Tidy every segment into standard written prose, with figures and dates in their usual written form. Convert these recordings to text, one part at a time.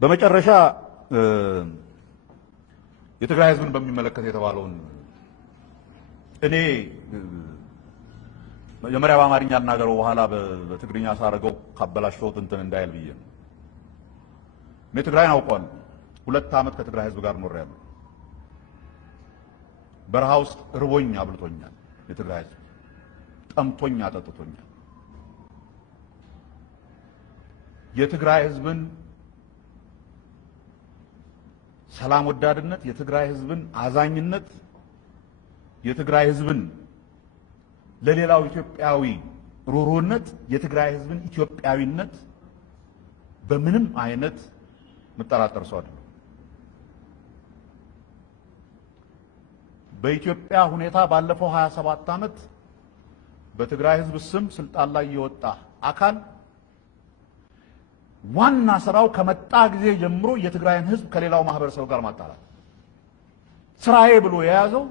በመጨረሻ የትግራይ ህዝብን በሚመለከት የተባለውን እኔ መጀመሪያ በአማርኛ ልናገረው በኋላ በትግርኛ ሳረገው ካበላሽተውት እንትን እንዳይል ብዬ ነው። እኔ ትግራይን አውቀዋለሁ። 2 ዓመት ከትግራይ ህዝብ ጋር ኖሬያለሁ። በረሃ ውስጥ ርቦኛ አብልቶኛል። የትግራይ ህዝብ ጠምቶኛ አጠጥቶኛል። የትግራይ ህዝብን ሰላም ወዳድነት፣ የትግራይ ህዝብን አዛኝነት፣ የትግራይ ህዝብን ለሌላው ኢትዮጵያዊ ሩሩነት፣ የትግራይ ህዝብን ኢትዮጵያዊነት በምንም አይነት መጠራጠር ሰው አይደለም። በኢትዮጵያ ሁኔታ ባለፈው 27 ዓመት በትግራይ ህዝብ ስም ስልጣን ላይ የወጣ አካል ዋና ስራው ከመጣ ጊዜ ጀምሮ የትግራይን ህዝብ ከሌላው ማህበረሰብ ጋር ማጣላት ስራዬ ብሎ የያዘው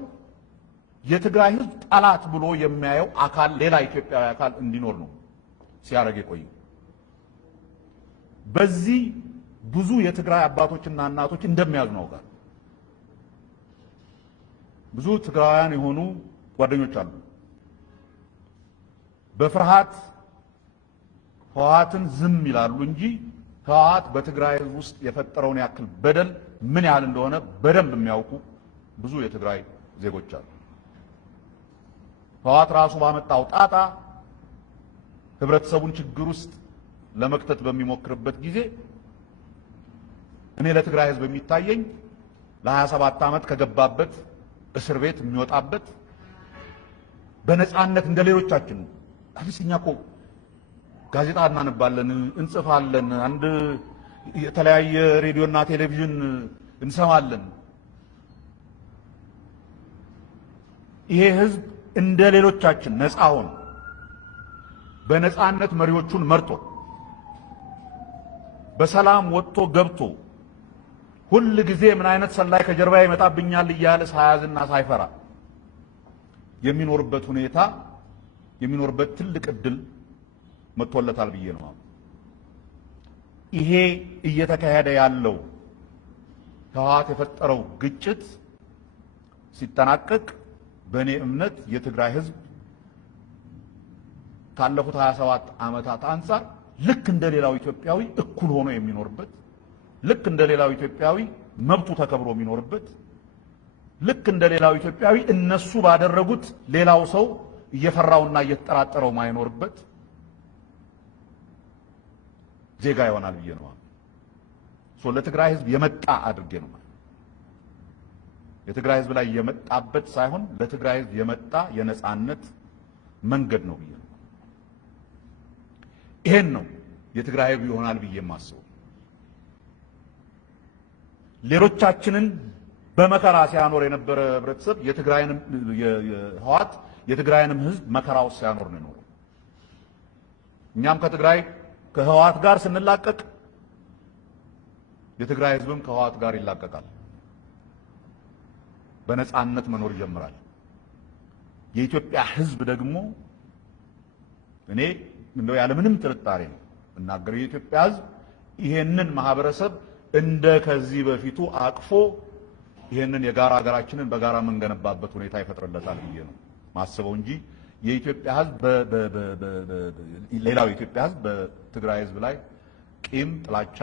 የትግራይ ህዝብ ጠላት ብሎ የሚያየው አካል ሌላ ኢትዮጵያዊ አካል እንዲኖር ነው ሲያረግ የቆየው። በዚህ ብዙ የትግራይ አባቶችና እናቶች እንደሚያዝኑ አውቃለሁ። ብዙ ትግራውያን የሆኑ ጓደኞች አሉ። በፍርሃት ህወሓትን ዝም ይላሉ እንጂ ህወሓት በትግራይ ህዝብ ውስጥ የፈጠረውን ያክል በደል ምን ያህል እንደሆነ በደንብ የሚያውቁ ብዙ የትግራይ ዜጎች አሉ። ህወሓት ራሱ ባመጣው ጣጣ ህብረተሰቡን ችግር ውስጥ ለመክተት በሚሞክርበት ጊዜ እኔ ለትግራይ ህዝብ የሚታየኝ ለ27 ዓመት ከገባበት እስር ቤት የሚወጣበት በነፃነት እንደሌሎቻችን አብሲኛ እኮ ጋዜጣ እናነባለን፣ እንጽፋለን፣ አንድ የተለያየ ሬዲዮና ቴሌቪዥን እንሰማለን። ይሄ ህዝብ እንደሌሎቻችን ነፃ ሆኖ በነፃነት መሪዎቹን መርጦ በሰላም ወጥቶ ገብቶ ሁሉ ጊዜ ምን አይነት ሰላይ ከጀርባ ይመጣብኛል እያለ ሳያዝና ሳይፈራ የሚኖርበት ሁኔታ የሚኖርበት ትልቅ እድል መጥቶለታል ብዬ ነው። ይሄ እየተካሄደ ያለው ህወሓት የፈጠረው ግጭት ሲጠናቀቅ በእኔ እምነት የትግራይ ህዝብ ካለፉት 27 ዓመታት አንፃር ልክ እንደሌላው ኢትዮጵያዊ እኩል ሆኖ የሚኖርበት፣ ልክ እንደሌላው ኢትዮጵያዊ መብቱ ተከብሮ የሚኖርበት፣ ልክ እንደሌላው ኢትዮጵያዊ እነሱ ባደረጉት ሌላው ሰው እየፈራውና እየተጠራጠረው ማይኖርበት ዜጋ ይሆናል ብዬ ነው። ለትግራይ ህዝብ የመጣ አድርጌ ነው። የትግራይ ህዝብ ላይ የመጣበት ሳይሆን ለትግራይ ህዝብ የመጣ የነፃነት መንገድ ነው ብዬ ነው። ይሄን ነው የትግራይ ህዝብ ይሆናል ብዬ የማስበው። ሌሎቻችንን በመከራ ሲያኖር የነበረ ህብረተሰብ የትግራይንም ህወሓት የትግራይንም ህዝብ መከራ ውስጥ ሲያኖር ነው የኖረው። እኛም ከህወሓት ጋር ስንላቀቅ የትግራይ ህዝብም ከህወሓት ጋር ይላቀቃል። በነፃነት መኖር ይጀምራል። የኢትዮጵያ ህዝብ ደግሞ እኔ እንደው ያለ ምንም ጥርጣሬ ነው እናገረው፣ የኢትዮጵያ ህዝብ ይሄንን ማህበረሰብ እንደ ከዚህ በፊቱ አቅፎ ይሄንን የጋራ ሀገራችንን በጋራ መንገነባበት ሁኔታ ይፈጥርለታል ብዬ ነው ማስበው እንጂ የኢትዮጵያ ህዝብ ሌላው የኢትዮጵያ ህዝብ በትግራይ ህዝብ ላይ ቂም ጥላቻ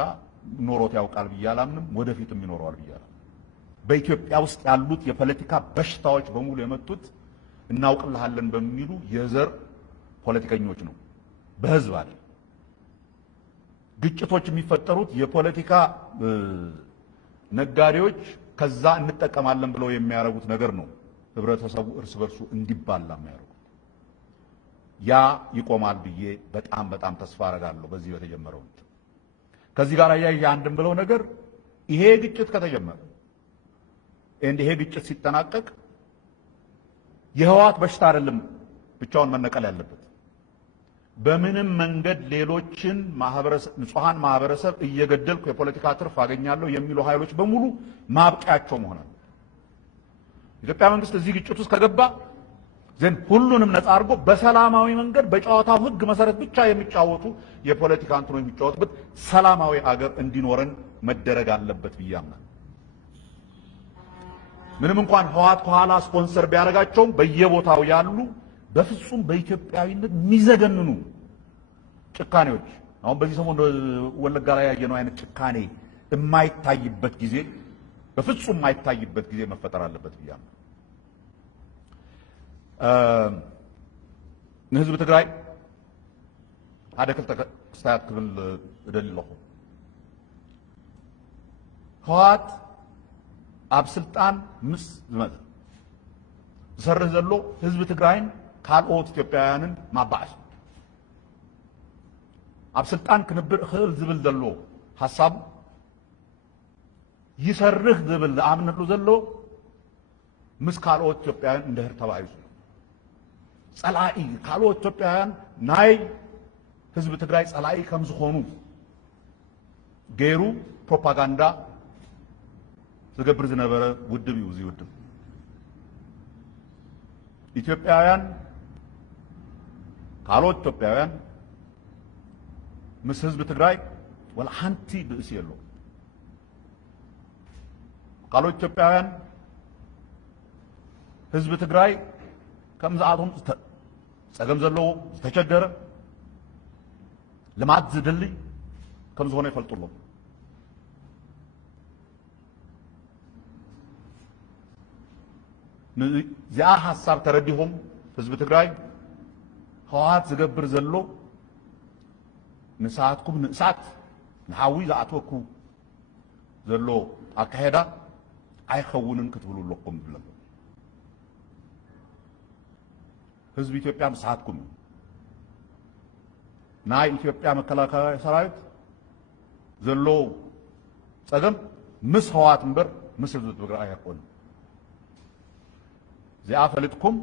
ኖሮት ያውቃል ብዬ አላምንም። ወደፊትም ይኖረዋል ብዬ አላምንም። በኢትዮጵያ ውስጥ ያሉት የፖለቲካ በሽታዎች በሙሉ የመጡት እናውቅልሃለን በሚሉ የዘር ፖለቲከኞች ነው፣ በህዝብ አይደል። ግጭቶች የሚፈጠሩት የፖለቲካ ነጋዴዎች ከዛ እንጠቀማለን ብለው የሚያረጉት ነገር ነው ህብረተሰቡ እርስ በርሱ እንዲባላ የሚያረጉት። ያ ይቆማል ብዬ በጣም ተስፋ አረጋለሁ በዚህ በተጀመረው። ከዚህ ጋር አያይዤ አንድም ብለው ነገር ይሄ ግጭት ከተጀመረ ይሄ ግጭት ሲጠናቀቅ የህወሓት በሽታ አይደለም ብቻውን መነቀል ያለበት። በምንም መንገድ ሌሎችን ንጹሃን ማህበረሰብ እየገደልኩ የፖለቲካ ትርፍ አገኛለሁ የሚሉ ኃይሎች በሙሉ ማብቂያቸው መሆን አለበት። ኢትዮጵያ መንግስት እዚህ ግጭት ውስጥ ከገባ ዘን ሁሉንም ነፃ አድርጎ በሰላማዊ መንገድ በጨዋታው ህግ መሰረት ብቻ የሚጫወቱ የፖለቲካ እንትኖች የሚጫወቱበት ሰላማዊ አገር እንዲኖረን መደረግ አለበት ብዬ አምናለሁ። ምንም እንኳን ህወሓት ከኋላ ስፖንሰር ቢያደርጋቸውም በየቦታው ያሉ በፍጹም በኢትዮጵያዊነት የሚዘገንኑ ጭካኔዎች አሁን በዚህ ሰሞን ወለጋ ላይ ያየነው አይነት ጭካኔ የማይታይበት ጊዜ በፍጹም የማይታይበት ጊዜ መፈጠር አለበት ብዬ አምናለሁ። ንህዝብ ትግራይ ሓደ ክልተ ክስታት ክብል እደሊ ኣለኹ ህወሓት ኣብ ስልጣን ምስ ዝመፀ ዝሰርሕ ዘሎ ህዝቢ ትግራይን ካልኦት ኢትዮጵያውያንን ማባዓስ ኣብ ስልጣን ክንብር እኽእል ዝብል ዘሎ ሓሳብ ይሰርሕ ዝብል ዝኣምነሉ ዘሎ ምስ ካልኦት ኢትዮጵያውያን እንድሕር ተባሂሱ ጸላኢ ካልኦት ኢትዮጵያውያን ናይ ህዝቢ ትግራይ ጸላኢ ከም ዝኾኑ ገይሩ ፕሮፓጋንዳ ዝገብር ዝነበረ ውድብ እዩ። እዚ ውድብ ኢትዮጵያውያን ካልኦት ኢትዮጵያውያን ምስ ህዝቢ ትግራይ ወላ ሓንቲ ብእሲ የሎ ካልኦት ኢትዮጵያውያን ህዝቢ ትግራይ ከም ዝኣቶም ፀገም ዘለዎ ዝተቸገረ ልማት ዝደሊ ከም ዝኾነ ይፈልጡሎ እዚኣ ሓሳብ ተረዲሆም ህዝቢ ትግራይ ህወሓት ዝገብር ዘሎ ንስሓትኩም ንእሳት ንሓዊ ዝኣትወኩ ዘሎ ኣካሄዳ ኣይኸውንን ክትብሉ ኣለኩም ብሎም ህዝቢ ኢትዮጵያ ምስሓትኩም ናይ ኢትዮጵያ መከላከያ ሰራዊት ዘሎ ፀገም ምስ ህወሓት እምበር ምስ ህዝቢ ትግራይ ኣይኮነን። እዚኣ ፈሊጥኩም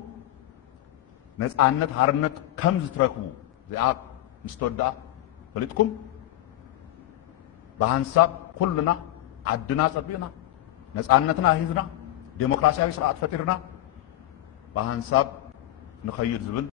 ነፃነት ሓርነት ከም ዝትረክቡ እዚኣ ምስ ተወድኣ ፈሊጥኩም ብሃንሳብ ኩልና ዓድና ፀቢቕና ነፃነትና ሂዝና ዴሞክራሲያዊ ስርዓት ፈጢርና ብሃንሳብ ንኸይድ ዝብል